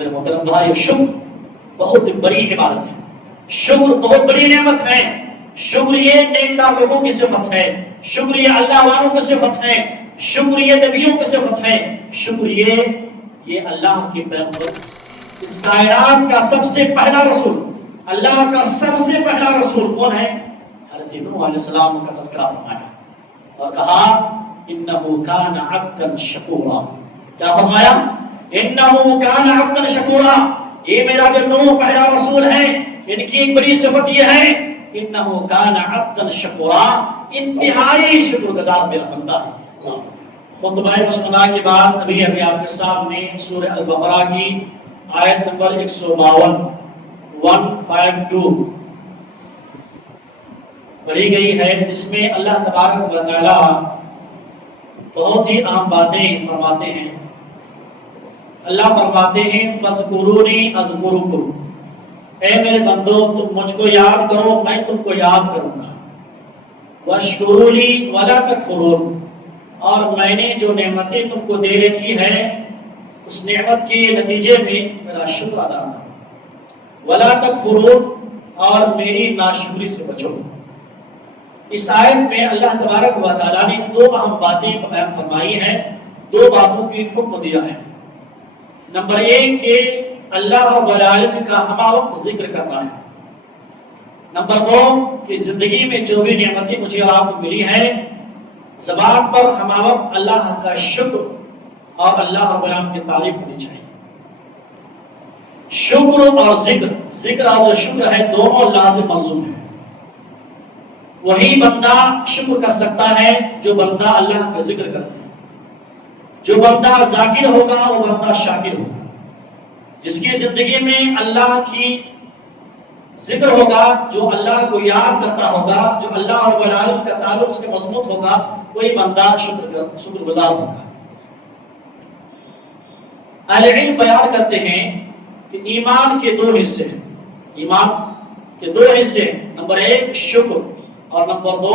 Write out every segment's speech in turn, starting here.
میرے محترم بھائی، شکر بہت بڑی عبادت ہے، شکر بہت بڑی نعمت ہے، شکر یہ نیککار لوگوں کی صفت ہے، شکر یہ اللہ والوں کی صفت ہے، شکر یہ نبیوں کی صفت ہے، شکر یہ اللہ کے پیغمبر، اس کائنات کا سب سے پہلا رسول، اللہ کا سب سے پہلا رسول کون ہے؟ حضرت نوح علیہ السلام کا تذکرہ فرمایا اور کہا انہو کان عبدا شکورا. کیا فرمایا؟ انہو کان عبدا شکورا. یہ میرا جو نوح پہلا رسول ہے، ان کی ایک بڑی صفت یہ ہے انہو کان عبدا شکورا، انتہائی شکر گزار میرا بندہ ہے. خطبہ بسملہ کے بعد ابھی آپ کے سامنے سورہ البقرہ کی آیت نمبر 152 پڑھی گئی ہے، جس میں اللہ تبارک و تعالی بہت ہی اہم باتیں فرماتے ہیں. اللہ فرماتے ہیں فَاذْكُرُونِي أَذْكُرُكُمْ، اے میرے بندو تم مجھ کو یاد کرو، میں تم کو یاد کروں گا. وَاشْكُرُوا لِي وَلَا تَكْفُرُونَ، اور میں نے جو نعمتیں تم کو دے رکھی ہے اس نعمت کے نتیجے میں میرا شکر ادا کرو. وَلَا تَكْفُرُونَ، اور میری ناشکری سے بچو. اس آیت میں اللہ تبارک و تعالیٰ نے دو اہم باتیں بیان فرمائی ہیں، دو باتوں کی حکم دیا ہے. نمبر ایک کہ اللہ رب العالمین کا ہمہ وقت ذکر کرنا ہے. نمبر دو کہ زندگی میں جو بھی نعمتیں مجھے اور آپ کو ملی ہیں، زبان پر ہمہ وقت اللہ کا شکر اور اللہ رب العالمین کی تعریف ہونی چاہیے. شکر اور ذکر اور شکر ہے دونوں لازم ملزوم ہیں. وہی بندہ شکر کر سکتا ہے جو بندہ اللہ کا ذکر کرتا ہے. جو بندہ ذاکر ہوگا وہ بندہ شاکر ہوگا. جس کی زندگی میں اللہ کی ذکر ہوگا، جو اللہ کو یاد کرتا ہوگا، جو اللہ رب العالمین کا تعلق سے مضبوط ہوگا، وہی بندہ شکر گزار ہوگا. اہل علم بیان کرتے ہیں کہ ایمان کے دو حصے ہیں. ایمان کے دو حصے، نمبر ایک شکر اور نمبر دو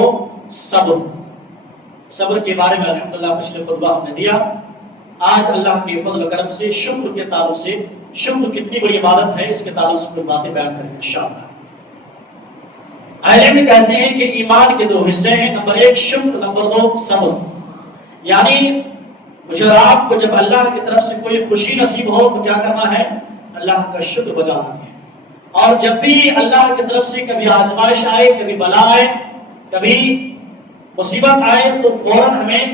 صبر. صبر کے بارے میں الحمدللہ پچھلے خطبہ ہم نے دیا. آج اللہ کے فضل و کرم سے شکر کے تعلق سے، شکر کتنی بڑی عبادت ہے، اس کے تعلق سے کچھ باتیں بیان کریں انشاءاللہ. اہل علم کہتے ہیں کہ ایمان کے دو حصے ہیں، نمبر ایک شکر، نمبر دو صبر. یعنی مجھے اور آپ کو جب اللہ کی طرف سے کوئی خوشی نصیب ہو تو کیا کرنا ہے؟ اللہ کا شکر بجانا ہے. اور جب بھی اللہ کی طرف سے کبھی آزمائش آئے، کبھی بلا آئے، کبھی مصیبت آئے، تو فوراً ہمیں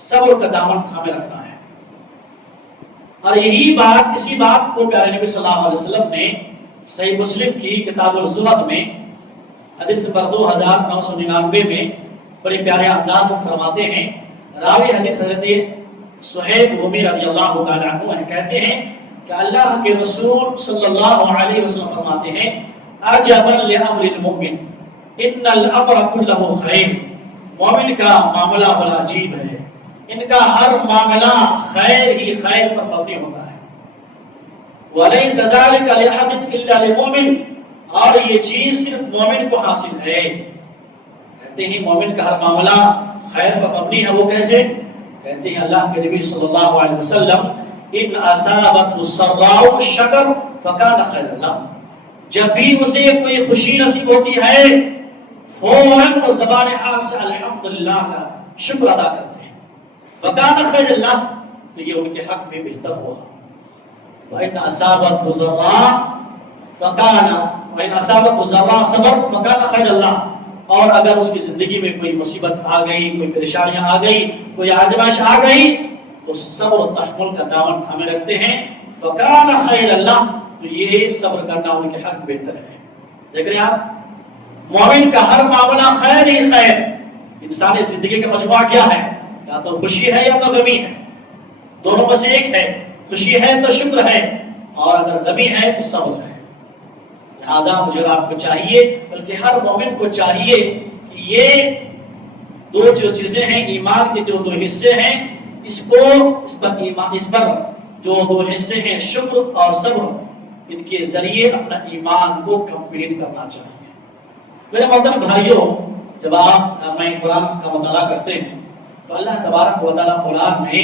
صبر کا دامن تھامے رکھنا ہے. اور یہی بات، اسی بات کو پیارے نبی صلی اللہ علیہ وسلم نے صحیح مسلم کی کتاب الزہد میں حدیث نمبر 2999 میں بڑے پیارے انداز میں فرماتے ہیں. راوی حدیث حضرت صہیب رومی رضی اللہ تعالی عنہ کہتے ہیں کہ اللہ کے رسول صلی اللہ علیہ وسلم فرماتے ہیں عجبا لامر المؤمن ان الامر کلہ خیر. مومن کا معاملہ بڑا عجیب ہے، ان کا ہر معاملہ خیر ہی خیر پر مبنی ہوتا ہے. ولیس ذلک لأحد الا للمؤمن، اور یہ چیز صرف مومن کو حاصل ہے. کہتے ہیں مومن کا ہر معاملہ خیر پر مبنی ہے. وہ کیسے؟ کہتے ہیں اللہ کے نبی صلی اللہ علیہ وسلم ان اصابته السراء شکر فکان خیر اللہ. جب بھی اسے کوئی خوشی نصیب ہوتی ہے فوراً وہ زبان حال سے الحمدللہ کا شکر ادا کرتے ہیں. فکان خیر اللہ، تو یہ ان کے حق میں بہتر ہوا. وَإِنْ أَصَابَتْهُ ضَرَّاءٌ وَإِنْ أَصَابَتْهُ ضَرَّاءٌ صَبَرَ فَكَانَ خَيْرًا لَهُ. اور اگر اس کی زندگی میں کوئی مصیبت آ گئی، کوئی پریشانیاں آ گئی، کوئی آزمائش آ گئی، تو صبر و تحمل کا دامن تھامے رکھتے ہیں. فَكَانَ خَيْرًا لَهُ، تو یہ صبر کرنا ان کے حق بہتر ہے. دیکھ رہے ہیں آپ، مومن کا ہر معاملہ خیر ہی خیر. انسانی زندگی کا مجموعہ کیا ہے؟ یا تو خوشی ہے یا تو غمی ہے. دونوں میں سے ایک ہے. خوشی ہے تو شکر ہے، اور اگر غمی ہے تو صبر ہے. لہذا مجھے آپ کو چاہیے، بلکہ ہر مومن کو چاہیے کہ یہ دو جو چیزیں ہیں، ایمان کے جو دو حصے ہیں، اس پر جو دو حصے ہیں شکر اور صبر، ان کے ذریعے اپنا ایمان کو کمپلیٹ کرنا چاہیے. میرے محترم بھائیوں، جب میں قرآن کا مطالعہ کرتے ہیں تو اللہ تبارک و تعالیٰ قرآن میں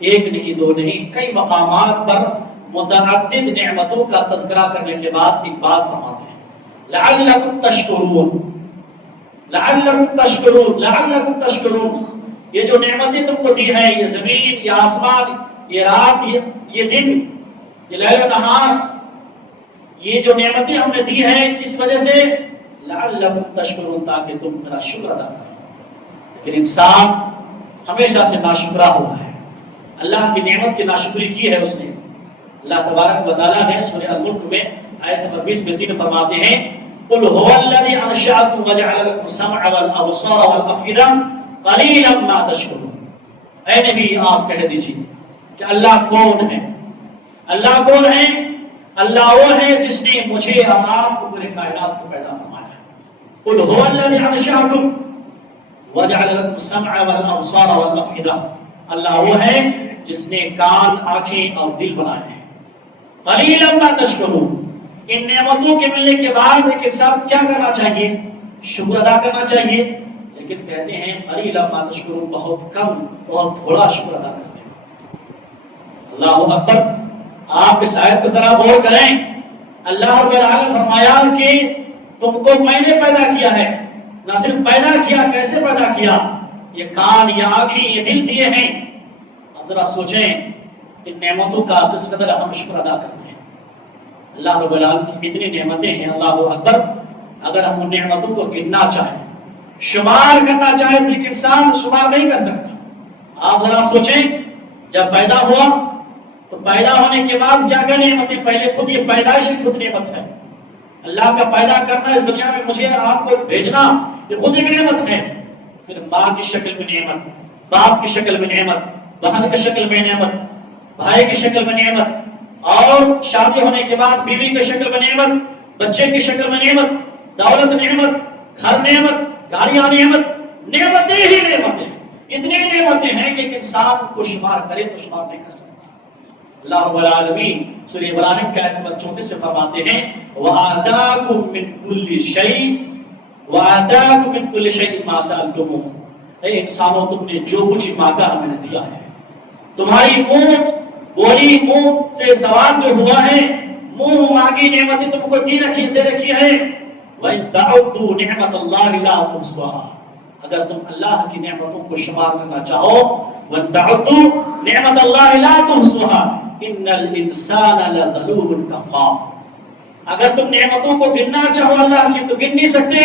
ایک نہیں دو نہیں کئی مقامات پر متعدد نعمتوں کا تذکرہ کرنے کے بعد ایک بات فرماتے ہیں، لعلکم تشکرون، لعلکم تشکرون، لعلکم تشکرون۔ یہ جو نعمتیں تم کو دی ہے، یہ زمین، یہ آسمان، یہ رات، یہ دن، یہ لیل و نہار، یہ جو نعمتیں ہم نے دی ہیں کس وجہ سے؟ لعلکم تشکرون، تاکہ تم میرا شکر ادا کرو۔ لیکن انسان ہمیشہ سے ناشکرا ہوا ہے، اللہ کی نعمت کی ناشکری کی ہے اس نے۔ اللہ تبارک و تعالیٰ نے سورہ الملک میں آیت نمبر 20 میں 3 فرماتے ہیں، قل هو الذی انشأکم وجعل لکم السمع والابصار والافئدہ قلیلا ما تشکرون۔ اے نبی آپ کہہ دیجیے کہ اللہ کون ہے؟ اللہ کون ہے؟ اللہ وہ ہے جس نے مجھے اور آپ کو پورے کائنات کو پیدا فرمایا۔ قل هو الذی انشأکم وجعل لکم السمع والابصار والافئدہ، اللہ وہ ہے جس نے کان، آنکھیں اور دل بنائے ہیں۔ قلیلا ما تشکرون، ان نعمتوں کے ملنے کے بعد ایک انسان کو کیا کرنا چاہیے؟ شکر ادا کرنا چاہیے، لیکن کہتے ہیں قلیلا ما تشکرون، بہت کم، بہت تھوڑا شکر ادا کرتے ہیں۔ اللہ اکبر۔ آپ اس آیت پر ذرا غور کریں، اللہ رب العالمین نے فرمایا کہ تم کو میں نے پیدا کیا ہے، نہ صرف پیدا کیا، کیسے پیدا کیا؟ یہ کان، یہ آنکھیں، یہ دل دیے ہیں۔ اب ذرا سوچیں ان نعمتوں کا کس قدر ہم شکر ادا کرتے ہیں۔ اللہ رب العالمین کی اتنی نعمتیں ہیں، اللہ اکبر۔ اگر ہم ان نعمتوں کو گننا چاہیں، شمار کرنا چاہیں، تو ایک انسان شمار نہیں کر سکتا۔ آپ ذرا سوچیں، جب پیدا ہوا تو پیدا ہونے کے بعد کیا کیا نعمتیں؟ پہلے خود یہ پیدائش خود نعمت ہے، اللہ کا پیدا کرنا، اس دنیا میں مجھے اور آپ کو بھیجنا، یہ خود ایک نعمت ہے۔ پھر ماں کی شکل میں نعمت، باپ کی شکل میں نعمت، بہن کی شکل میں نعمت، بھائی کی شکل میں نعمت، اور شادی ہونے کے بعد بیوی کی شکل میں نعمت، بچے کی شکل میں نعمت، دولت نعمت، گھر نعمت، گاڑیاں نعمت، نعمتیں ہی نعمتیں، اتنی نعمتیں ہیں کہ ایک انسان کو شمار کرے تو شمار نہیں کر سکتا۔ اللہ رب العالمین سورہ ابراہیم کی آیت نمبر 34 میں فرماتے ہیں، وَآتَاكُم مِّن كُلِّ شَيْءٍ وَآتَاكُم مِّن كُلِّ شَيْءٍ مَا سَأَلْتُمُوهُ۔ اے انسانوں، تم نے جو کچھ مانگا ہمیں نے دیا ہے۔ تمہاری منہ بولی، منہ سے سوال جو ہوا ہے، منہ مانگی نعمتیں تم کو دے رکھی ہے۔ وَإِن تَعُدُّوا نِعْمَتَ اللَّهِ لَا تُحْصُوهَا، اگر تم اللہ کی نعمتوں کو شمار کرنا چاہو، وَإِن تَعُدُّوا نِعْمَتَ اللَّهِ لَا تُحْصُوهَا إِنَّ الْإِنسَانَ لَظَلُومٌ كَفَّارٌ، اگر تم نعمتوں کو گننا چاہو اللہ کی تو گن نہیں سکتے۔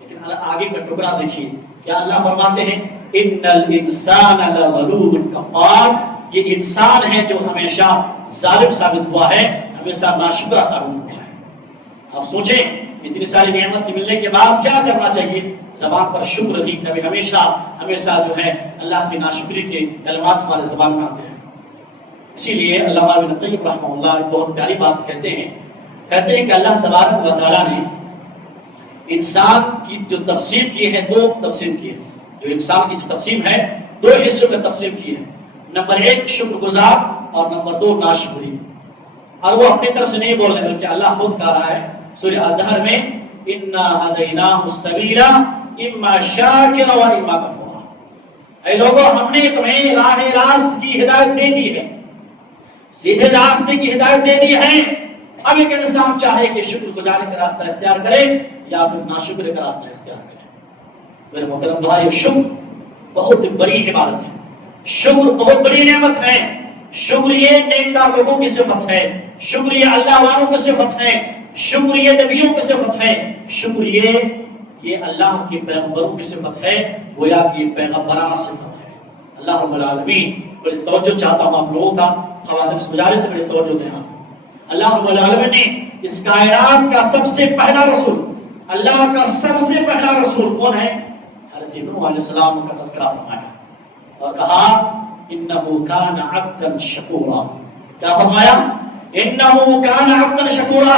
لیکن آگے کا ٹکڑا دیکھیے، کیا اللہ فرماتے ہیں؟ إِنَّ الْإِنسَانَ لَظَلُومٌ كَفَّارٌ، یہ انسان ہے جو ہمیشہ ظالم ثابت ہوا ہے، ہمیشہ ناشکرا ثابت ہوا ہے۔ آپ سوچیں، اتنی ساری نعمت ملنے کے بعد کیا کرنا چاہیے؟ زبان پر شکر نہیں، کبھی ہمیشہ جو ہے اللہ کی ناشکری کے کلمات ہمارے زبان میں آتے ہیں۔ اسی لیے علامہ ابن القیم رحمہ اللہ ایک بہت پیاری بات کہتے ہیں کہ اللہ تبارک و تعالیٰ نے انسان کی جو تقسیم کی ہے، دو تقسیم کی ہے، جو انسان کی جو تقسیم ہے، دو حصوں میں تقسیم کی ہے۔ نمبر 1 شکر گزار اور نمبر 2 ناشکری۔ اور وہ اپنی طرف سے نہیں بول رہے بلکہ اللہ خود کہہ رہا ہے سورہ الدہر میں، اِنَّا هَدَيْنَاهُ السَّبِيلَ إِمَّا شَاكِرًا وَإِمَّا كَفُورًا۔ اے لوگوں، ہم نے تمہیں راہ راست کی ہدایت دے دی ہے، سیدھے راستے کی ہدایت دے دی ہے۔ اب ایک انسان چاہے کہ شکر گزاری کا راستہ اختیار کرے یا پھر ناشکری کا راستہ اختیار کرے۔ میرے محترم بھائی، شکر بہت بڑی عبادت ہے، شکر بہت بڑی نعمت ہے۔ شکر یہ نیککار لوگوں کی صفت ہے، شکر یہ اللہ والوں کی صفت ہے، شکر یہ نبیوں کی صفت ہے، شکر یہ اللہ کے پیغمبروں کی صفت ہے، گویا کہ یہ پیغمبرانہ صفت ہے۔ اللہ رب العالمین بڑی توجہ چاہتا ہوں آپ لوگوں کا، خواتین اس گزارش سے بڑی توجہ دیں۔ اللہ رب العالمین نے اس کائنات کا سب سے پہلا رسول، اللہ کا سب سے پہلا رسول کون ہے؟ حضرت نوح علیہ السلام کا تذکرہ فرمایا اور کہا انہو کان عبدا شکورا۔ کیا فرمایا؟ انہو کان عبدا شکورا،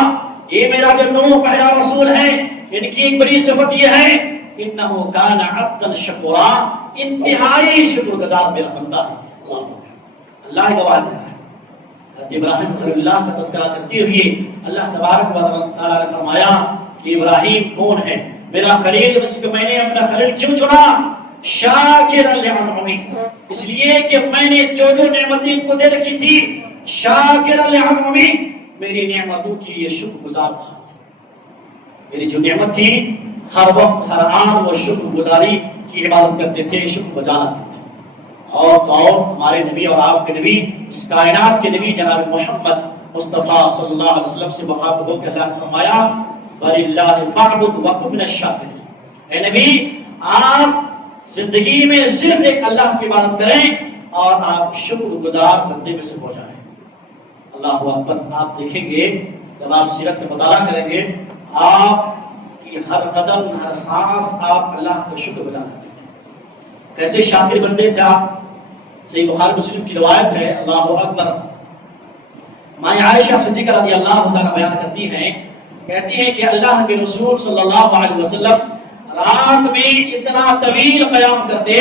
یہ میرا جو نوح پہلا رسول ہے، ان کی ایک بڑی صفت یہ ہے، انہو کان عبدا شکورا، انتہائی شکر گزار میرا بندہ ہے۔ اللہ گواہ دے رہا ہے۔ حضرت ابراہیم خلیل اللہ کا تذکرہ کرتے ہوئے اللہ تبارک و تعالیٰ نے فرمایا کہ ابراہیم کون ہے؟ میرا خلیل، اس کو میں نے اپنا خلیل کیوں چنا؟ شاکرا لانعمہ، اس لیے کہ میں نے جو نعمتیں ان کو دے رکھی تھی، شاکرا لانعمی، میری نعمتوں کی یہ شکر گزار تھا. میری جو نعمت تھی ہر وقت ہر آن وہ شکر گزاری کی عبادت کرتے تھے، شکر بجا لاتے تھے. اور تو اور ہمارے نبی اور آپ کے نبی، اس کائنات کے نبی جناب محمد مصطفیٰ صلی اللہ علیہ وسلم سے مخاطب ہو کے اللہ نے فرمایا وَلِلَّهِ فَاعْبُدْ وَكُن مِنَ الشَّاكِرِينَ، اے نبی آپ زندگی میں صرف ایک اللہ کی عبادت کریں اور آپ شکر گزار بندے میں سے ہو جائیں. اللہ اکبر. آپ دیکھیں گے جب آپ سیرت کا مطالعہ کریں گے، آپ کی ہر قدم ہر سانس آپ اللہ کا شکر بجا لیتے تھے. کیسے شاکر بندے تھے آپ. صحیح بخاری مسلم کی روایت ہے. اللہ اکبر. ماں عائشہ صدیقہ رضی اللہ تعالیٰ بیان کرتی ہیں، کہتی ہیں کہ اللہ کے رسول صلی اللہ علیہ وسلم رات میں اتنا طویل قیام کرتے،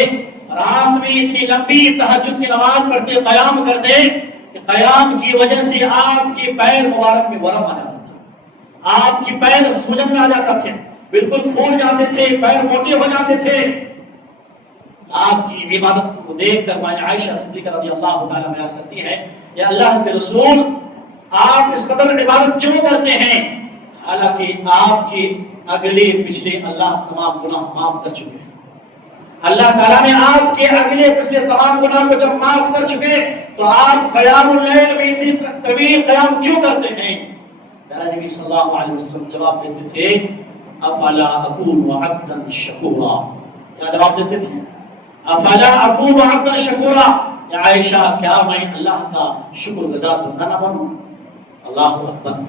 رات میں اتنی لمبی تہجد کی نماز پڑھتے، قیام کرتے کہ قیام کی وجہ سے آپ کے پیر مبارک میں ورم آ جاتا تھا، آپ کے پیر سوجن میں آ جاتا تھے، بالکل پھول جاتے تھے، پیر موٹے ہو جاتے تھے. آپ کی عبادت کو دیکھ کر ماں عائشہ صدیقہ رضی اللہ تعالیٰ بیان کرتی ہے، یا اللہ کے رسول آپ اس قدر عبادت کیوں کرتے ہیں، حالانکہ آپ کے اگلے پچھلے اللہ تمام گناہ معاف کر چکے ہیں. اللہ تعالیٰ نے آپ کے اگلے پچھلے تمام گناہ کو جب معاف کر چکے تو آپ قیام اللیل میں اتنی طویل قیام کیوں کرتے ہیں. پیارے نبی صلی اللہ علیہ وسلم جواب دیتے تھے افلا اکون عبدا شکورا. کیا جواب دیتے تھے؟ افلا اکون عبدا شکورا، یا عائشہ کیا میں اللہ کا شکر گزار بندہ نہ بنوں. اللہ اکبر.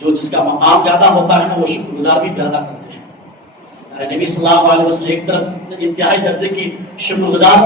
جو جس کا مقام زیادہ ہوتا ہے نا وہ شکر گزار بھی زیادہ کرتے ہیں. نبی صلی اللہ علیہ وسلم ایک طرف انتہائی درجے کی شکر گزار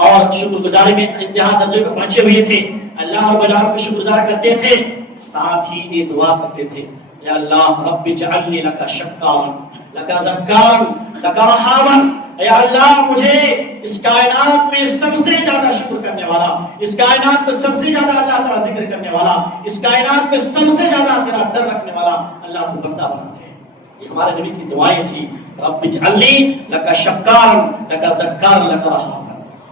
اور شکر گزاری میں انتہا درجے پر پہنچے ہوئے تھے. اللہ اور بجار کو شکر گزار کرتے تھے، ساتھ ہی یہ دعا کرتے تھے یا اللہ رب اجعلنی لک شکارا لک ذکارا لک رحاما. یا اللہ مجھے اس کائنات میں سب سے زیادہ شکر کرنے والا، اس کائنات میں سب سے زیادہ اللہ تعالیٰ ذکر کرنے والا، اس کائنات میں سب سے زیادہ تیرا ڈر رکھنے والا اللہ کو بندہ بناتے ہیں. یہ ہمارے نبی کی دعائیں تھی. رب اجعلنی لک شکارا لک ذکارا لک رحاما.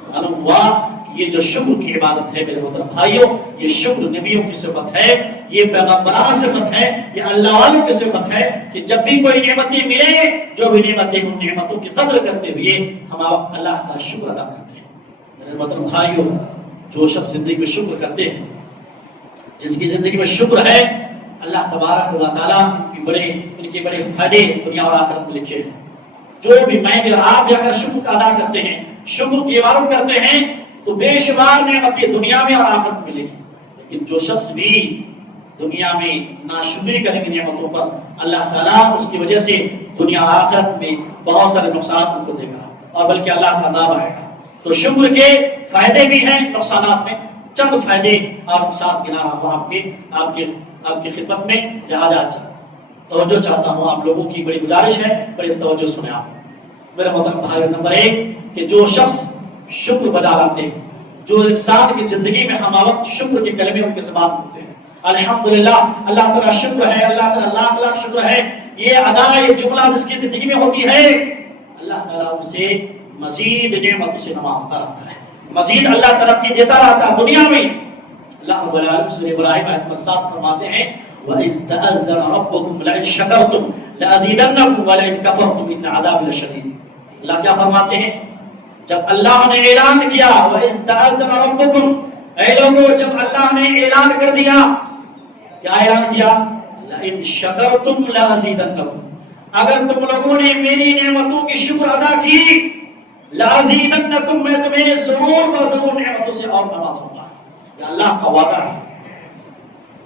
معلوم ہوا کہ یہ جو شکر کی عبادت ہے میرے محترم بھائیوں، یہ شکر نبیوں کی صفت ہے، یہ پیغمبرانہ صفت ہے، یہ اللہ والوں کی صفت ہے کہ جب بھی کوئی نعمتیں ملے، جو بھی نعمتیں ان نعمتوں کی قدر کرتے ہوئے ہم اللہ کا شکر ادا کرتے ہیں. میرے محترم بھائیوں، جو شخص زندگی میں شکر کرتے ہیں، جس کی زندگی میں شکر ہے، اللہ تبارک و تعالیٰ ان کے بڑے فائدے دنیا اور آخرت میں لکھے ہیں. جو بھی میں بھی اور آپ بھی اگر شکر ادا کرتے ہیں، شکر کی عبادت کرتے ہیں تو بے شمار نعمتیں دنیا میں اور آخرت میں ملے گی. لیکن جو شخص بھی دنیا میں ناشکری کریں گے نعمتوں پر، اللہ تعالیٰ اس کی وجہ سے دنیا آخرت میں بہت سارے نقصانات ان کو دے گا اور بلکہ اللہ کا عذاب آئے گا. تو شکر کے فائدے بھی ہیں، نقصانات میں چند فائدے آپ ساتھ گنا آپ کی خدمت میں لہٰذا توجہ چاہتا ہوں. آپ لوگوں کی بڑی گزارش ہے، بڑی توجہ سنیں آپ. میرے محترم بھائی، نمبر 1 کہ جو شخص شکر بجا لاتے ہیں، جو انسان کی زندگی میں ہم وقت شکر کے کلمے ان کے زبان ہوتے ہیں. الحمدللہ، اللہ تعالیٰ شکر ہے، اللہ تعالیٰ لاکھ لاکھ شکر ہے. یہ ادا، یہ جملہ جس کی زندگی میں ہوتی ہے، اللہ تعالیٰ اسے مزید نعمتوں سے نوازتا رہتا ہے، مزید اللہ ترقی دیتا رہتا ہے دنیا میں. اللہ رب العالمین سورہ ابراہیم آیت نمبر 7 فرماتے ہیں وَإِذْ تَأَذَّنَ رَبُّكُمْ لَئِن شَكَرْتُمْ لَأَزِيدَنَّكُمْ وَلَئِن كَفَرْتُمْ إِنَّ عَذَابِي لَشَدِيدٌ. اللہ کیا فرماتے ہیں؟ جب اللہ نے اعلان کیا وَإِذْ تَأَذَّنَ رَبُّكُمْ، اے لوگوں جب اللہ نے اعلان کر دیا، کیا اعلان کیا؟ لَئِن شَكَرْتُمْ لَأَزِيدَنَّكُمْ، اگر تم لوگوں نے میری نعمتوں کی شکر ادا کی، لَأَزِيدَنَّكُمْ، میں تمہیں ضرور و ضرور نعمتوں سے اور نوازوں گا. یہ اللہ کا وعدہ ہے.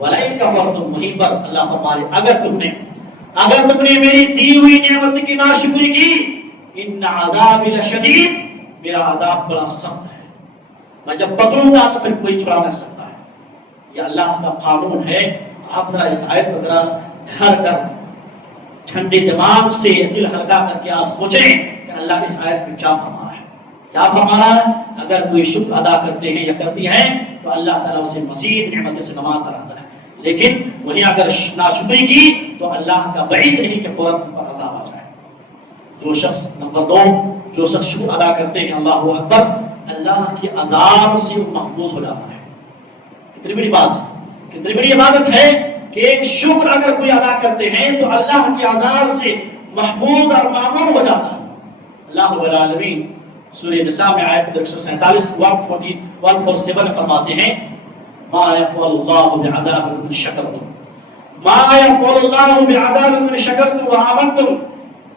وَلَئِن كَفَرْتُمْ، وہیں پر اللہ فرمائے اگر تم نے میری دی ہوئی نعمت کی ناشکری کی، ان عذاب لشدید، میرا عذاب بڑا سخت ہے، میں جب پکڑوں گا تو پھر کوئی چھڑا نہیں سکتا ہے. یہ اللہ کا قانون ہے. آپ ذرا اس آیت پر ذرا ٹھہر کر ٹھنڈے دماغ سے دل ہلکا کر کے آپ سوچیں کہ اللہ اس آیت میں کیا فرما رہا ہے. کیا فرما رہا ہے؟ اگر کوئی شکر ادا کرتے ہیں یا کرتی ہیں تو اللہ تعالیٰ اسے مزید نعمتوں سے نوازتا رہتا ہے. لیکن وہیں اگر ناشکری کی تو اللہ کا بعید نہیں کہ فوراً ان پر عذاب آ جائے. جو شخص نمبر 2 جو شخص شکر ادا کرتے ہیں، اللہ اکبر، اللہ کے عذاب سے محفوظ ہو جاتا ہے. کتنی بڑی بات ہے، کتنی بڑی عبادت ہے کہ شکر اگر کوئی ادا کرتے ہیں تو اللہ کے عذاب سے محفوظ اور معمون ہو جاتا ہے۔ اللہ رب العالمین سورہ نساء میں آیت 147 147 فرماتے ہیں ما يفعل الله بعذابكم ان شكرتم ما يفعل الله بعذابكم ان شكرتم وآمنتم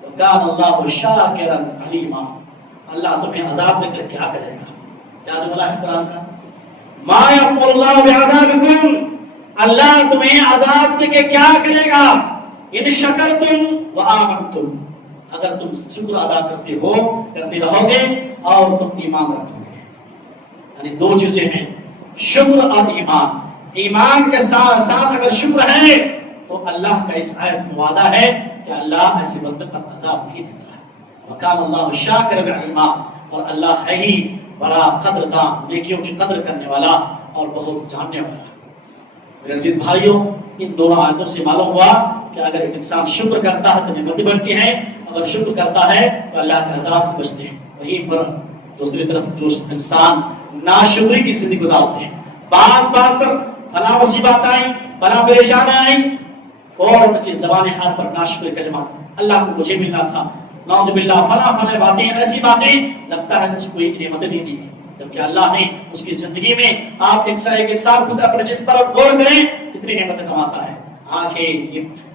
وكان الله شاكرا عليما۔ اللہ تمہیں عذاب دے کر کیا کرے گا؟ کیا جملہ ہے قرآن کا؟ ما يفعل الله بعذابكم، اللہ تمہیں عذاب دے کے کیا کرے گا؟ ان شکرتم وآمنتم، اگر تم شکر ادا کرتے رہو گے اور تم ایمان رکھو گے۔ یعنی دو چیزیں ہیں، شکر اور ایمان۔ ایمان کے ساتھ ساتھ اگر شکر ہے تو اللہ کا اس آیت میں وعدہ ہے کہ اللہ ایسے بندے پر عذاب نہیں دیتا ہے۔ وکان اللہ شاکر علیما، اور اللہ ہے ہی بڑا قدر دان، نیکیوں کی قدر کرنے والا اور بہت جاننے والا۔ میرے عزیز بھائیوں، ان دونوں آیتوں سے معلوم ہوا کہ اگر ایک انسان شکر کرتا ہے تو نعمتیں بڑھتی ہیں، اگر شکر کرتا ہے تو اللہ کے عذاب سے بچتے ہیں۔ وہیں پر دوسری طرف جو انسان ناشکری کی زندگی گزارتے ہیں، بات بات پر فلاں مصیبت آئی، فلاں پریشانی آئی، فوراً ان کی زبان حال پر ناشکری کلمات، اللہ کو مجھے ملنا تھا، نعوذ باللہ فلاں باتیں، ایسی باتیں، لگتا ہے مجھ کوئی نعمتیں نہیں دی، جبکہ اللہ نے اس کی زندگی میں آپ ایک سال خود اپنے جسم پر غور کریں کتنی نعمتیں تماشا ہے، آنکھیں،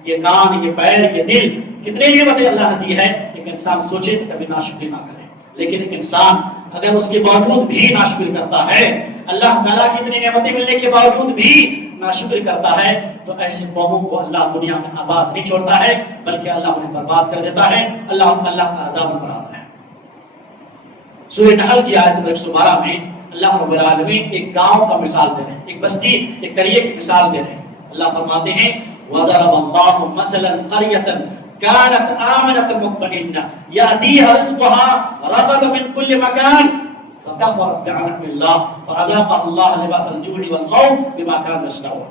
یہ کان، یہ پیر، یہ دل، کتنی نعمتیں اللہ نے دی ہے۔ ایک انسان سوچے تو کبھی ناشکری نہ کرے، لیکن ایک انسان اگر اس کے باوجود بھی ناشکری کرتا ہے، اللہ تعالیٰ کی اتنی نعمتیں ملنے کے باوجود بھی ناشکری کرتا ہے، تو ایسے قوموں کو اللہ دنیا میں آباد نہیں چھوڑتا ہے بلکہ اللہ انہیں برباد کر دیتا ہے، اللہ کا عذاب بڑھاتا ہے۔ سورہ نحل کی آیت 112 میں اللہ رب العالمین ایک گاؤں کا مثال دے رہے ہیں، ایک بستی، ایک قریے کی مثال دے رہے ہیں۔ اللہ فرماتے ہیں وَضَرَبَ اللَّهُ مَثَلًا قَرْيَةً كانت آمنة مطمئنة يأتيها رزقها رغدا من كل مكان فكفرت بأنعم الله فأذاقها الله لباس الجوع والخوف بما كانوا يصنعون۔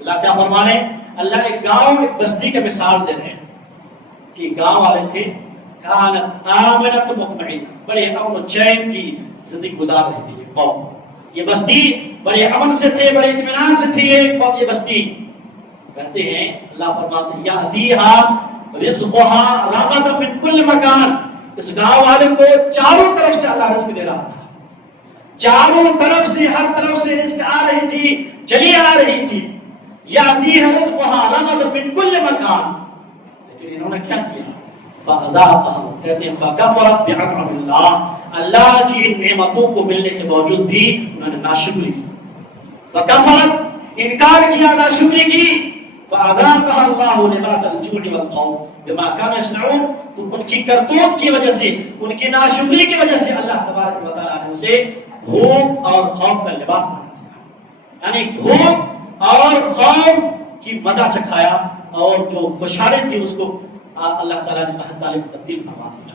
اللہ کیا فرما رہے ہیں؟ اللہ ایک گاؤں، ایک بستی کا مثال دے رہے ہیں کہ گاؤں والے تھے، كانت آمنة مطمئنة، بڑے امن و چین کی زندگی گزار رہی تھی قوم، یہ بستی بڑے امن سے تھے، بڑے اطمینان سے تھی یہ بستی۔ کہتے ہیں اللہ فرماتے ہیں يأتيها رزقها رغدا من كل مکان، اس گاؤں والے کو چاروں طرف سے اللہ رزق دے رہا تھا، چاروں طرف سے، ہر طرف سے رزق آ رہی تھی، چلی آ رہی تھی۔ يأتيها رزقها رغدا من كل مکان، لیکن انہوں نے کیا کیا؟ فَأَذَاقَهَا، کہتے ہیں فَكَفَرَتْ بِأَنْعُمِ اللَّهِ، اللہ کی ان نعمتوں کو ملنے کے باوجود بھی انہوں نے ناشکری کی، فَكَفَرَتْ، انکار کیا، ناشکری کی، فَأَذَاقَهَا اللَّهُ لِبَاسَ الْجُوعِ وَالْخَوْفِ بِمَا كَانُوا يَصْنَعُونَ، تو ان کی کرتوت کی وجہ سے، ان کی ناشکری کی وجہ سے اللہ تبارک و تعالیٰ نے اسے بھوک اور خوف کا لباس بنا دیا، یعنی بھوک اور خوف کی مزہ چکھایا، اور جو خوشحالی تھی اس کو اللہ تعالیٰ نے بہت سالے میں تبدیل فرما دیا۔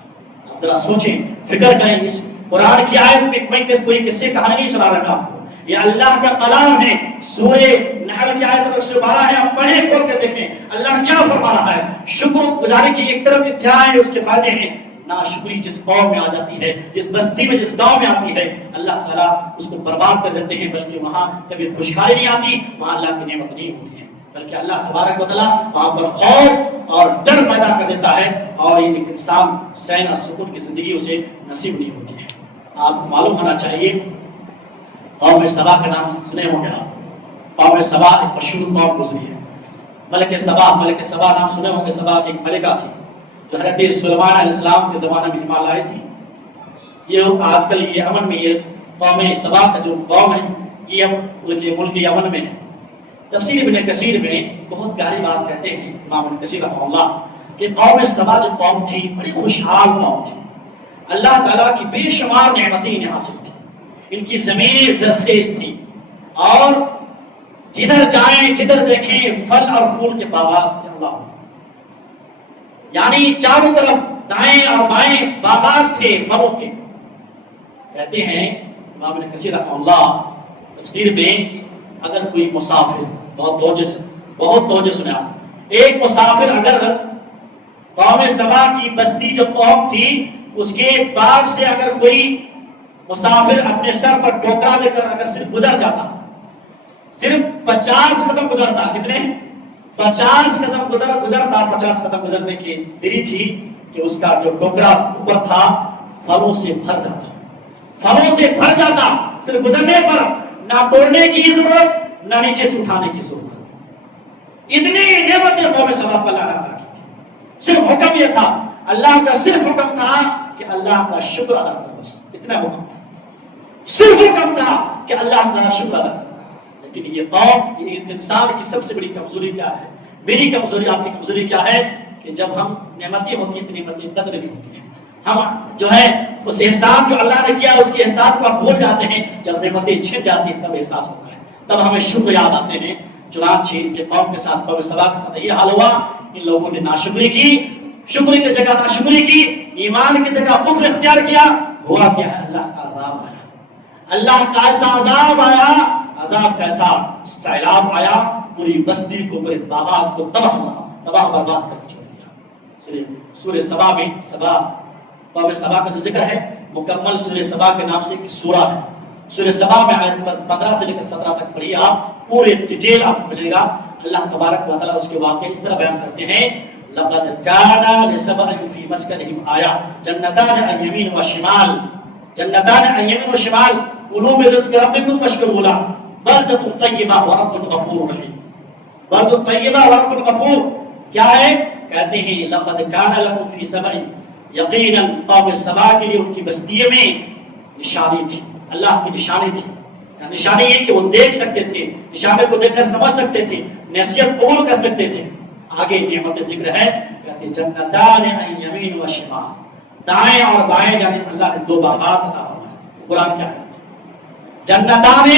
اب ذرا سوچیں، فکر کریں، اس قرآن کی آیت میں میں کوئی قصے کہانی نہیں سنا رہا آپ کو، یہ اللہ کا کلام ہے۔ سورہ نحل کی آیت 112 ہے، آپ پڑھیں کھول کے دیکھیں اللہ کیا فرما رہا ہے۔ شکر گزاری کی ایک طرف انتہا ہے، اس کے فائدے ہیں، ناشکری جس قوم میں آ جاتی ہے، جس بستی میں، جس گاؤں میں آتی ہے، اللہ تعالیٰ اس کو برباد کر دیتے ہیں، بلکہ وہاں کبھی خوشحالی نہیں آتی، وہاں اللہ کی نعمت نہیں ہوتی ہے، بلکہ اللہ تبارک و تعالیٰ وہاں پر خوف اور ڈر پیدا کر دیتا ہے، اور یہ انسان سین اور سکون کی زندگی اسے نصیب نہیں ہوتی ہے۔ آپ کو معلوم ہونا چاہیے، قوم سبا کا نام سنے ہوں گے آپ، قوم سبا ایک مشہور قوم گزری ہے، ملک سبا نام سنے ہوں گے۔ سبا ایک ملکہ تھی جو حضرت سلیمان علیہ السلام کے زمانے میں ایمان لائی تھی۔ یہ آج کل یہ یمن میں، یہ قوم سبا کا جو قوم ہے یہ ملک یمن میں ہے۔ تفسیر ابن کثیر میں بہت پیاری بات کہتے ہیں امام ابن کثیر رحمہ اللہ کہ قوم سبا جو قوم تھی بڑی خوشحال قوم تھی، اللہ تعالیٰ کی بے شمار نعمتیں انہیں حاصل تھی، ان کی زمینیں زرخیز تھی، اور جدھر جائیں جدھر دیکھیں پھل اور پھول کے باغات تھے، اللہ یعنی چاروں طرف دائیں اور بائیں باغات تھے پھلوں کے۔ کہتے ہیں امام ابن کثیر رحمہ اللہ تفسیر میں کہ اگر کوئی مسافر، بہت توجہ سنے آپ، ایک مسافر اگر قوم سبا کی بستی جو قوم تھی اس کے باغ سے اگر کوئی مسافر اپنے سر پر ٹوکرا لے کر اگر صرف گزر جاتا صرف 50 قدم گزرتا. کتنے؟ 50 قدم گزرتا. 50 قدم گزرنے کی دیری تھی کہ اس کا جو ٹوکرا اوپر تھا پھلوں سے بھر جاتا. پھلوں سے بھر جاتا. صرف گزرنے پر نہ توڑنے کی ضرورت نہ نیچے سے اٹھانے کی ضرورت. اتنی نعمتیں قوم سبا پر اللہ نے عطا کی تھی. صرف حکم یہ تھا, اللہ کا صرف حکم تھا کہ اللہ کا شکر ادا کرو. بس اتنا حکم تھا. صرف حکم تھا کہ اللہ کا شکر ادا کرو. لیکن یہ قوم, یہ انسان کی سب سے بڑی کمزوری کیا ہے؟ میری کمزوری, آپ کی کمزوری کیا ہے؟ کہ جب ہم نعمتیں ہوتی ہیں تو نعمتیں قدر نہیں ہوتی ہیں. ہم جو ہے اس احسان جو اللہ نے کیا اس کے احسان کو بھول جاتے ہیں. جب نعمتیں چھن جاتی ہیں تب احساس ہوتا ہے, تب ہمیں شکر یاد آتے ہیں. چنانچہ ان کے قوم کے ساتھ, قوم سبا کے ساتھ یہ حال ہوا. ان لوگوں نے ناشکری کی, شکر کی جگہ ناشکری کی, ایمان کی جگہ کفر اختیار کیا. ہوا کیا ہے؟ اللہ کا عذاب آیا. اللہ کا ایسا عذاب آیا, عذاب کیسا؟ سیلاب آیا, پوری بستی کو, پورے باغات کو تباہ برباد کر کے چھوڑ دیا. سورہ سبا میں, سبا قوم سبا کا جو ذکر ہے مکمل سورہ سبا کے نام سے ایک سورہ ہے. سورہ سبا میں آیت 15 سے لے کر 17 تک پڑھیے آپ, پورے ڈیٹیل آپ کو ملے گا. اللہ تبارک و تعالیٰ اس کے واقعے اس طرح بیان کرتے ہیں, لقد كان لسبأ في مسكنهم آية جنتان عن يمين وشمال, جنتان عن يمين وشمال كلوا من رزق ربكم واشكروا له بلدة طيبة ورب غفور رحيم. بلدة طيبة ورب غفور کیا ہے؟ کہتے ہیں لقد كان لكم في سبأ, یقینا قوم سبا کے لیے ان کی بستی میں نشانی تھی, اللہ کی نشانی تھی. نشانی یہ کہ وہ دیکھ سکتے تھے, نشانے کو دیکھ کر سمجھ سکتے تھے, نصیحت قبول کر سکتے تھے. آگے نعمت ذکر ہے, کہتے جنتان عن یمین و شمال, دائیں اور بائیں جانب اللہ نے دو باغات عطا فرمائے. قرآن کیا ہے؟ جنتان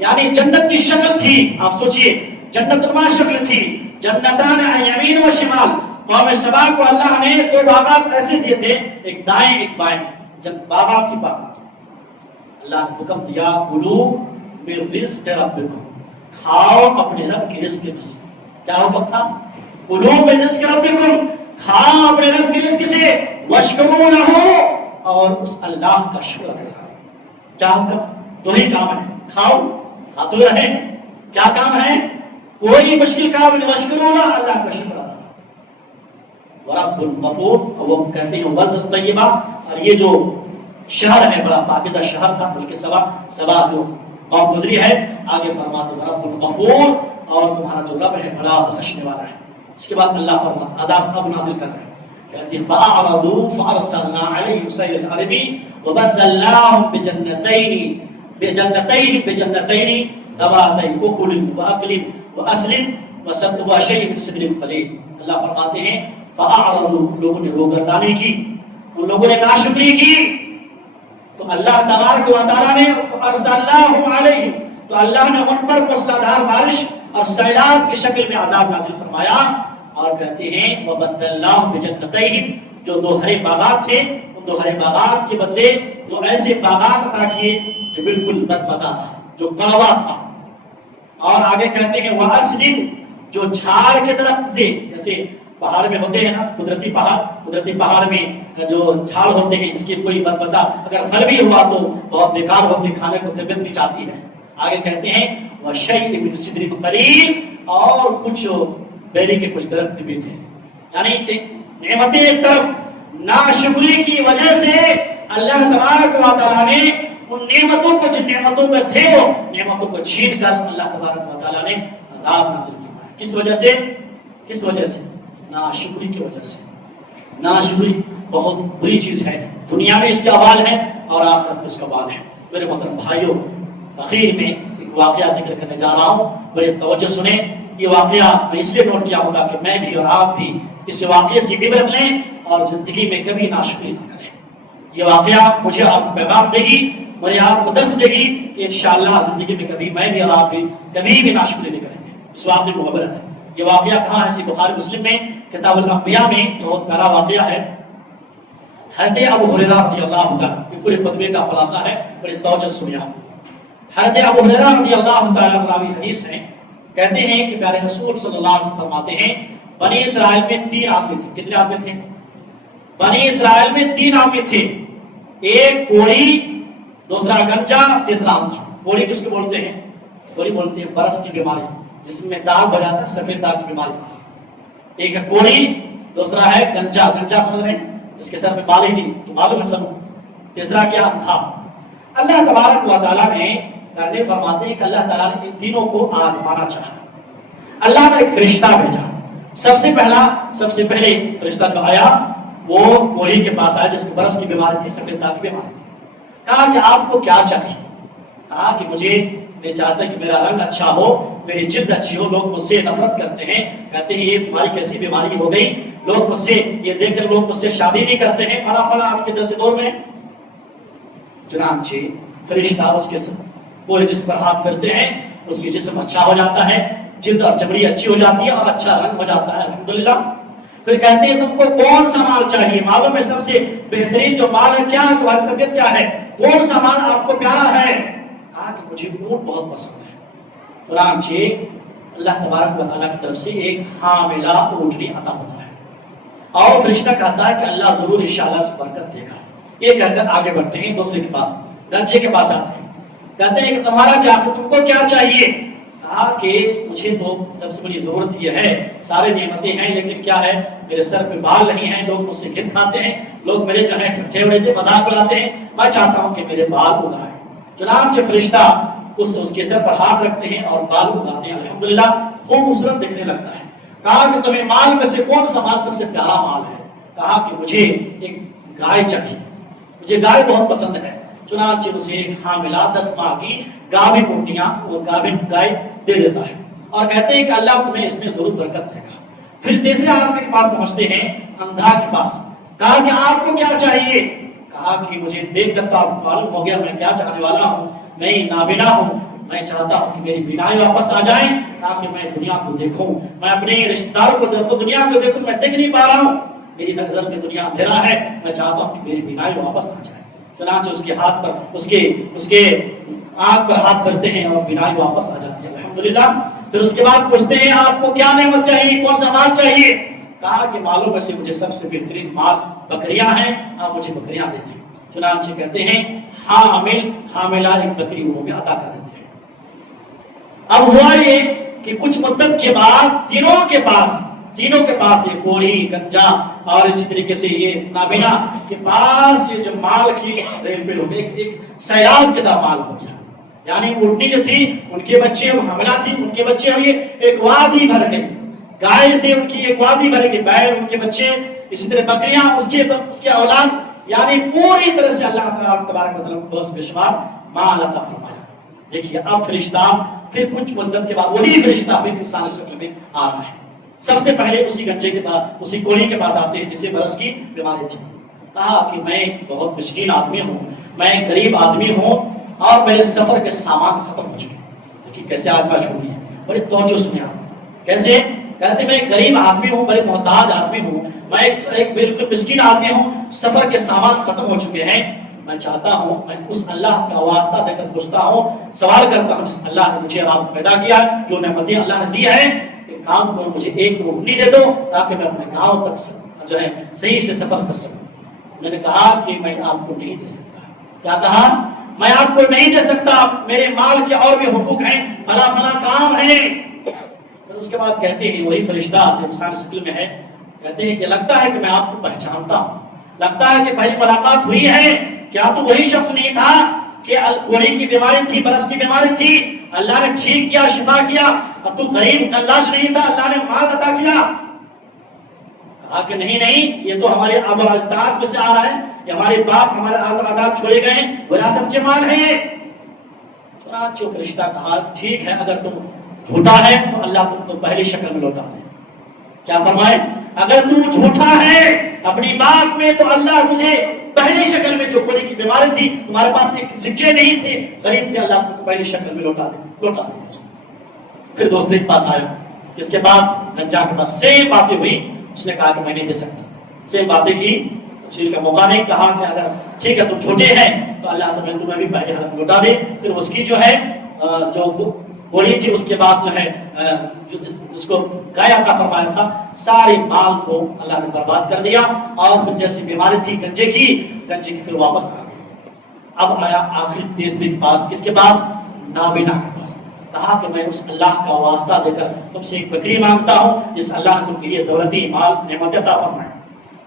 یعنی جنت کی شکل تھی. آپ سوچئے جنت نما شکل تھی. جنتان عن یمین و شمال, قوم سبا کو اللہ نے دو باغات ایسے دیے تھے, ایک دائیں ایک بائیں, باغات کی باغات. اللہ نے حکم دیا کلو من رزق ربکم, کھاؤ اپنے رب کے رزق میں سے. کیا حکم تھا؟ کلو من رزق ربکم, کھاؤ اپنے رب کے رزق سے, واشکروا لہ, اور اس اللہ کا شکر ادا کرو. کیا حکم؟ دو ہی کام ہے, کھاؤ کھاتے رہے. کیا کام ہے؟ کوئی مشکل کام نہیں, واشکروا لہ, اللہ کا شکر ادا کرو. ورب غفور, اور وہ کہتے ہیں بلدۃ طیبہ, اور یہ جو شہر ہے بڑا پاکیزہ شہر تھا. بلکہ سبا جو قوم گزری ہے, آگے فرماتے رب الغفور, اور تمہارا جو رب ہے بڑا بخشنے والا ہے. اس کے بعد اللہ فرماتا عذاب اب نازل کر رہے ہیں, کہتے ہیں فأعرضوا فأرسلنا عليهم سيل العرم وبدلناهم بجنتين ذواتي أكل وأكل وأصل وشيء من سدر قليل. اللہ فرماتے ہیں فأعرضوا, لوگوں نے روگردانی کی, ان لوگوں نے ناشکری کی, تو اللہ تبارک و تعالیٰ نے ارسلناہم علیہم, تو اللہ نے ان پر موسلادھار بارش اور سیلاب کی شکل میں عذاب نازل فرمایا. اور کہتے ہیں وبدلناہم بجنتیہم, جو دو ہرے باغات تھے, ان دو ہرے باغات کے بدلے دو ایسے باغات عطا کیے جو بالکل بدمزہ تھا, جو کڑوا تھا. اور آگے کہتے ہیں وَأَصْلٍ, جو جھاڑ کے درخت تھے, جیسے پہاڑ میں ہوتے ہیں نا قدرتی پہاڑ میں جو جھاڑ ہوتے ہیں جس کی کوئی بدمزہ, اگر پھل بھی ہوا تو بہت بیکار ہوتے, کھانے کو طبیعت نہیں چاہتی ہے. آگے کہتے ہیں وَشَيْءٍ مِّن سِدْرٍ قَلِيلٍ, اور کچھ بیری کے کچھ درخت بھی تھے. یعنی کہ نعمتیں ایک طرف, ناشکری کی وجہ سے اللہ تبارک و تعالیٰ نے ان نعمتوں کو, جن نعمتوں میں تھے وہ نعمتوں کو چھین کر اللہ تبارک و تعالیٰ نے عذاب نازل فرمایا. کس وجہ سے؟ کس وجہ سے؟ ناشکری کی وجہ سے. ناشکری بہت بری چیز ہے, دنیا میں اس کا وبال ہے اور آخرت میں اس کا وبال ہے. میرے محترم بھائیوں, اخیر میں ایک واقعہ ذکر کرنے جا رہا ہوں, بڑے توجہ سنیں. یہ واقعہ میں اس لیے نوٹ کیا ہوگا کہ میں بھی اور آپ بھی اس واقعے سے عبرت لیں اور زندگی میں کبھی ناشکری نہ کریں. یہ واقعہ مجھے آپ کو پیغام دے گی, مجھے آپ کو درس دے گی کہ انشاءاللہ زندگی میں کبھی میں بھی اور آپ بھی کبھی بھی ناشکری نہیں کریں گے. اس واقعے کو عبرت ہے. یہ واقعہ کہاں ہے؟ بخاری مسلم میں کتاب الانبیاء میں بہت پیارا واقعہ ہے. حضرت ابو ہریرہ رضی اللہ عنہ, یہ پورے خطبے کا خلاصہ ہے, بڑے توجہ سنیے. حضرت ابو ہریرہ رضی اللہ تعالی عنہ حدیث ہے, کہتے ہیں کہ پیارے رسول صلی اللہ علیہ وسلم فرماتے ہیں بنی اسرائیل میں 3 آدمی تھے. کتنے آدمی تھے؟ بنی اسرائیل میں 3 آدمی تھے. ایک کوڑی, دوسرا گنجا, تیسرا اندھا. کوڑی کس کو بولتے ہیں؟ کوڑی بولتے ہیں برس کی بیماری، جس میں داغ ہو جاتا ہے، سفید داغ کی بیماری. ایک ہے کوڑی، دوسرا ہے گنجا. گنجا سمجھ رہے ہیں؟ اس کے سر میں بال ہی نہیں تو معلوم ہے سب. تیسرا کیا تھا؟ اللہ تبارک و تعالیٰ نے فرماتے ہیں کہ اللہ تعالیٰ نے ان تینوں کو آزمانا چاہا. اللہ نے ایک فرشتہ بھیجا. سب سے پہلے فرشتہ جو آیا وہ کوڑی کے پاس آیا جس کو برس کی بیماری تھی، سفید داغ کی بیماری تھی. کہا کہ آپ کو کیا چاہیے؟ کہا کہ میں چاہتا کہ میرا رنگ اچھا ہو، میری جلد اچھی ہو. لوگ مجھ سے نفرت کرتے ہیں، کہتے ہیں یہ تمہاری کیسی بیماری ہو گئی. لوگ مجھ سے یہ دیکھ کر لوگ مجھ سے شادی نہیں کرتے ہیں، فلاں آج کے دور میں. چنانچہ فرشتہ اس کے پورے جسم پر ہاتھ پھیرتے ہیں، اس کی جسم اچھا ہو جاتا ہے، جلد اور چمڑی اچھی ہو جاتی ہے اور اچھا رنگ ہو جاتا ہے، الحمدللہ. پھر کہتے ہیں تم کو کون سا مال چاہیے؟ معلوم ہے سب سے بہترین جو مال ہے کیا ہے، تمہاری طبیعت کیا ہے، کون سا مال آپ کو پیارا ہے؟ کہا کہ مجھے اونٹ بہت پسند ہے. چنانچہ اللہ تبارک و تعالیٰ کی طرف سے ایک حاملہ اونٹنی عطا ہوتا ہے اور فرشتہ کہتا ہے کہ اللہ ضرور انشاءاللہ سے برکت دے گا. یہ کہہ کر آگے بڑھتے ہیں، دوسرے کے پاس گنجے کے پاس آتے ہیں. کہتے ہیں کہ تمہارا کیا، تم کو کیا چاہیے؟ کہا کہ مجھے تو سب سے بڑی ضرورت یہ ہے، سارے نعمتیں ہیں لیکن کیا ہے، میرے سر پہ بال نہیں ہیں، لوگ مجھ سے گھن کھاتے ہیں، لوگ میرے جو ہے ٹھٹھے اڑے مذاق اڑاتے ہیں، میں چاہتا ہوں کہ میرے بال اگائیں. چنانچہ فرشتہ اس کے سر پر ہاتھ رکھتے ہیں اور بال اگاتے ہیں، الحمدللہ خوبصورت دکھنے لگتا ہے. کہا کہ تمہیں مال میں سے کون سا مال سب سے پیارا مال ہے؟ کہا کہ مجھے ایک گائے چاہیے، مجھے گائے بہت پسند ہے. چنانچہ اسے ایک حاملہ 10 ماہ کی گابھی اونٹنیاں اور گابھی گائے دے دیتا ہے اور کہتے ہیں کہ اللہ تمہیں اس میں ضرور برکت دے گا. پھر تیسرے آدمی کے پاس پہنچتے ہیں، اندھا کے پاس. کہا کہ آپ کو کیا چاہیے؟ کہا کہ مجھے دیکھ کر تو آپ کو معلوم ہو گیا میں کیا چاہنے والا ہوں، میں نابینا ہوں. میں چاہتا ہوں کہ میری بینائی واپس آ جائیں تاکہ میں دنیا کو دیکھوں، میں اپنے رشتہ داروں کو دیکھوں، دنیا کو دیکھوں. میں دیکھ نہیں پا رہا ہوں، میری نظر میں دنیا اندھیرا ہے، میں چاہتا ہوں کہ میری بینائی واپس آ جائے. چنانچہ اس کے ہاتھ پر اس کے آنکھ پر ہاتھ پھیرتے ہیں اور بینائی واپس آ جاتی ہے، الحمدللہ. پھر اس کے بعد پوچھتے ہیں آپ کو کیا نعمت چاہیے، کون سا مال چاہیے؟ کہا کہ مالوں میں سے مجھے سب سے بہترین مال بکریاں ہیں، آپ مجھے بکریاں دیتے ہیں. چنانچہ کہتے ہیں حاملہ ایک بکری وہ بھی عطا کر دیتے ہیں. اب ہوا یہ کہ کچھ مدت کے بعد تینوں کے پاس یہ کوڑی، گنجا اور اسی طریقے سے یہ نابینا کے پاس یہ جو مال کی ریل پہ لوگ ایک سیلاب کے طرح مال ہو گیا. یعنی اونٹنی جو تھی ان کے بچے وہ حاملہ تھی، ان کے بچے اب یہ ایک وادی بھر گئی، گائے سے ان کی ایک وادی بھر گئی، بیل ان کے بچے، اسی طرح بکریاں اس کے اولاد، یعنی پوری طرح سے اللہ تبارک و تعالیٰ کو بے شمار مال عطا فرمایا. دیکھیے اب فرشتہ پھر کچھ مدت کے بعد وہی فرشتہ پھر انسان شکل میں آ رہا ہے. سب سے پہلے اسی گنجے کے پاس، اسی کوڑی کے پاس آتے ہیں جسے برس کی بیماری تھی. کہا کہ میں بہت مسکین آدمی ہوں، میں غریب آدمی ہوں اور میرے سفر کے سامان ختم ہو چکے. دیکھیے کیسے آدمی چھوڑی ہے، بڑے توجہ سنیں آپ. کیسے کہتے میں ایک غریب آدمی ہوں، بڑے محتاج آدمی ہوں، میں ایک بالکل مسکین آدمی ہوں، سفر کے سامان ختم ہو چکے ہیں. میں چاہتا ہوں، میں اس اللہ کا واسطہ دے کر پوچھتا ہوں، سوال کرتا ہوں جس اللہ نے مجھے آپ پیدا کیا، جو نعمتیں اللہ نے دی ہے، ایک کام کرو مجھے ایک اونٹنی دے دو تاکہ میں اپنے گاؤں تک جو ہے صحیح سے سفر کر سکوں. میں نے کہا کہ میں آپ کو نہیں دے سکتا. کیا کہا؟ میں آپ کو نہیں دے سکتا، میرے مال کے اور بھی حقوق ہیں، فلاں کام ہے. اس کے بعد کہتے ہیں وہی فرشتہ جو انسان شکل میں ہے، کہتے ہیں کہ لگتا ہے کہ میں آپ کو پہچانتا ہوں، لگتا ہے کہ پہلی ملاقات ہوئی ہے. کیا تو وہی شخص نہیں تھا کہ کوڑی کی بیماری تھی، برس کی بیماری تھی، اللہ نے ٹھیک کیا، شفا کیا، اب تو غریب کلاش نہیں تھا، اللہ نے مال عطا کیا؟ کہا کہ نہیں، یہ تو ہمارے آبا و اجداد میں سے آ رہا ہے، یہ ہمارے باپ ہمارے اجداد چھوڑے گئے ہیں، وراثت کے مال ہیں یہ. چنانچہ فرشتہ کہا ٹھیک ہے، اگر تم جھوٹا ہے تو اللہ تم کو پہلی شکل میں لوٹا دے. کیا فرمائے؟ اگر تم جھوٹا ہے اپنی بات میں تو اللہ تجھے پہلی شکل میں، جو کوڑی کی بیماری تھی، تمہارے پاس ایک سکے نہیں تھے، غریب تھے، اللہ کو پہلی شکل میں لوٹا دے. پھر دوسرے کے پاس آیا، اس کے پاس گنجا کے پاس سیم باتیں ہوئی. اس نے کہا کہ میں نہیں دے سکتا. سیم باتیں کی، تفصیل کا موقع نہیں. کہا کہ اگر ٹھیک ہے تم چھوٹے ہیں تو اللہ تمہیں بھی پہلے حالت لوٹا دے. پھر اس کی جو ہے جو کوڑی تھی، اس کے بعد جو ہے جس کو گائے عطا فرمایا تھا، سارے مال کو اللہ نے برباد کر دیا. اور پھر جیسی بیماری تھی گنجے کی پھر واپس آ گئی. اب آیا آخری تیسرے کے پاس، کس کے پاس؟ نابینا کے پاس. کہا کہ میں اس اللہ کا واسطہ دے کر تم سے ایک بکری مانگتا ہوں جس اللہ نے تم کے لیے دولتی مال نعمت عطا فرمائے۔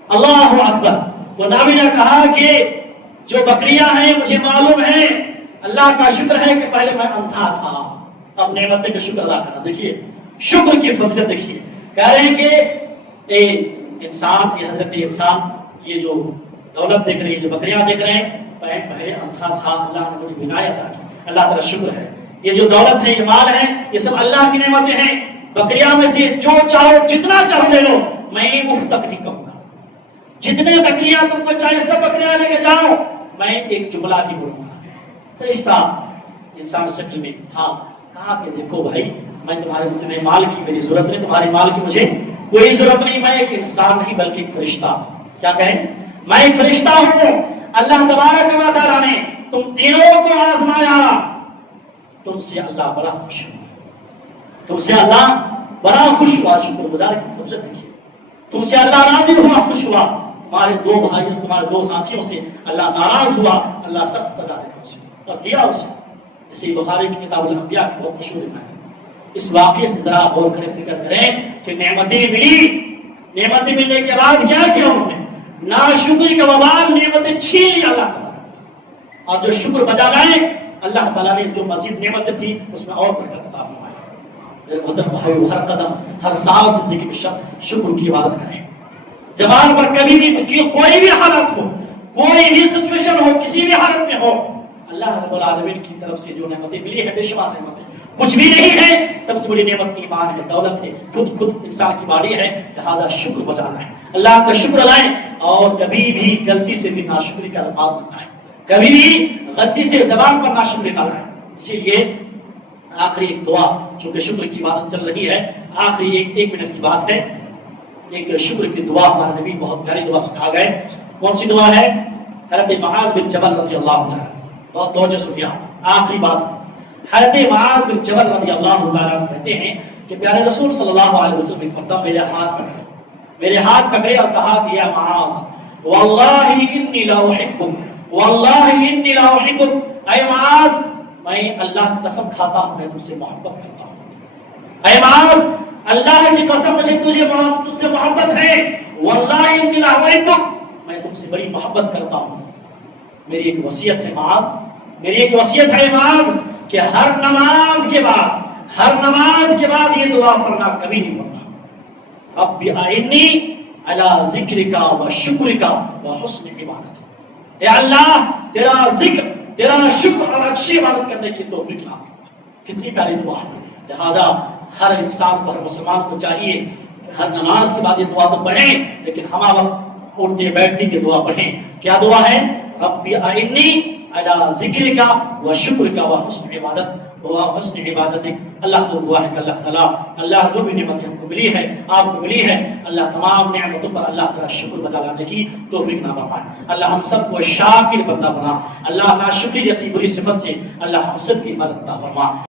اللہ اکبر۔ وہ نبی نے کہا کہ جو بکریاں ہیں مجھے معلوم ہے، اللہ کا شکر ہے کہ پہلے میں اندھا تھا، اب نعمت کا شکر ادا کرنا۔ دیکھیے شکر کی فضیلت دیکھیے، کہہ رہے ہیں کہ انسان، یہ حضرت انسان یہ جو دولت دیکھ رہی ہے، جو بکریاں دیکھ رہے ہیں، پہلے اندھا تھا، اللہ نے مجھے بنایا تھا، اللہ تعالیٰ شکر ہے۔ یہ جو دولت ہے، یہ مال ہے، یہ سب اللہ کی نعمتیں ہیں۔ بکریاں میں سے جو چاہو جتنا چاہو لے لو، میں مفت تک نہیں کہوں گا۔ جتنے بکریاں تم کو چاہے سب بکریاں لے کے جاؤ، میں ایک جملہ نہیں بولوں گا۔ فرشتہ انسان شکل میں تھا، کہا کہ دیکھو بھائی، میں تمہارے مال کی میری ضرورت نہیں، تمہارے مال کی مجھے کوئی ضرورت نہیں، میں ایک انسان نہیں بلکہ ایک فرشتہ۔ کیا کہیں؟ میں ایک فرشتہ ہوں۔ اللہ تبارک و تعالیٰ نے تم تینوں کو آزمایا، تم سے اللہ بڑا خوش ہوا، تم سے اللہ بڑا خوش ہوا۔ شکر گزار کی فضیلت دیکھیے، تم سے اللہ راضی ہوا، خوش ہوا۔ تمہارے دو بھائیوں، تمہارے دو ساتھیوں سے اللہ ناراض ہوا، اللہ سخت سزا دے اسے اور دیا اسے۔ اسی بخاری کی کتاب الانبیاء کی بہت مشہور ہے۔ اس واقعے سے ذرا غور کریں، فکر کریں کہ نعمتیں ملی، نعمتیں ملنے کے بعد کیا کیا انہوں نے؟ ناشکری کا وبال، نعمتیں چھین لی اللہ تعالیٰ، اور جو شکر بجا لائے، اللہ تعالیٰ نے جو مزید نعمتیں تھی اس میں اور برکت عطا فرمائی۔ محترم بھائیو، ہر قدم ہر سال زندگی میں شکر کی عبادت کریں۔ زبان پر کبھی بھی کوئی بھی حالت ہو، کوئی بھی سچویشن ہو، کسی بھی حالت میں ہو، اللہ رب العالمین کی طرف سے جو نعمتیں ملی ہے، بے شمار نعمتیں، کچھ بھی نہیں ہے۔ سب سے بڑی نعمت ایمان ہے، دولت ہے، خود انسان کی باڈی ہے، لہذا شکر بجانا ہے، اللہ کا شکر لائیں، اور کبھی بھی غلطی سے بھی ناشکری کا الفاظ نہ لائیں، کبھی بھی غلطی سے زبان پر ناشکری نہ لائیں۔ اسی لیے آخری ایک دعا، چونکہ شکر کی عبادت چل رہی ہے، آخری ایک منٹ کی بات ہے، ایک شکر کی دعا ہمارے نبی بہت پیاری دعا سکھا گئے۔ کون سی دعا ہے؟ حضرت معاذ بن جبل رضی اللہ عنہ، بہت توجہ سنیے، آخری بات۔ حضرت معاذ بن جبل رضی اللہ عنہ کہتے ہیں کہ پیارے رسول صلی اللہ علیہ وسلم ایک مرتبہ میرے ہاتھ پکڑے اور کہا کہ یا معاذ، واللہ انی لا احبک، واللہ انی لا احبک، اے معاذ میں اللہ کی قسم کھاتا ہوں، میں تم سے محبت کرتا ہوں۔ اے معاذ، اللہ کی قسم مجھے تجھ سے محبت ہے، واللہ انی لا احبک، میں تم سے بڑی محبت کرتا ہوں۔ میری ایک وصیت ہے معاذ، میری ایک وصیت ہے معاذ کہ ہر نماز کے بعد یہ دعا پڑھنا کبھی نہیں پڑھنا، رب اعنی علی ذکرک و شکرک و حسن عبادت، اے اللہ تیرا ذکر، تیرا شکر اور اچھی عبادت کرنے کی توفیق عطا۔ کتنی پیاری دعا ہے۔ لہذا ہر انسان کو، ہر مسلمان کو چاہیے ہر نماز کے بعد یہ دعا تو پڑھیں، لیکن ہم وقت اٹھتے بیٹھتے یہ دعا پڑھیں۔ کیا دعا ہے؟ رب اعنی علی ذکرک و شکرک و حسن عبادت و حسن عبادتک۔ اللہ سے دعا ہے کہ اللہ تعالیٰ، اللہ جو بھی نعمتیں ہم کو ملی ہے، آپ کو ملی ہے، اللہ تمام نعمتوں پر اللہ تعالیٰ شکر بجا لانے کی توفیق نہ فرمائے۔ اللہ ہم سب کو شاکر بندہ بنا، اللہ ناشکری جیسی بری صفت سے اللہ ہم سب کی حفاظت عطا فرما۔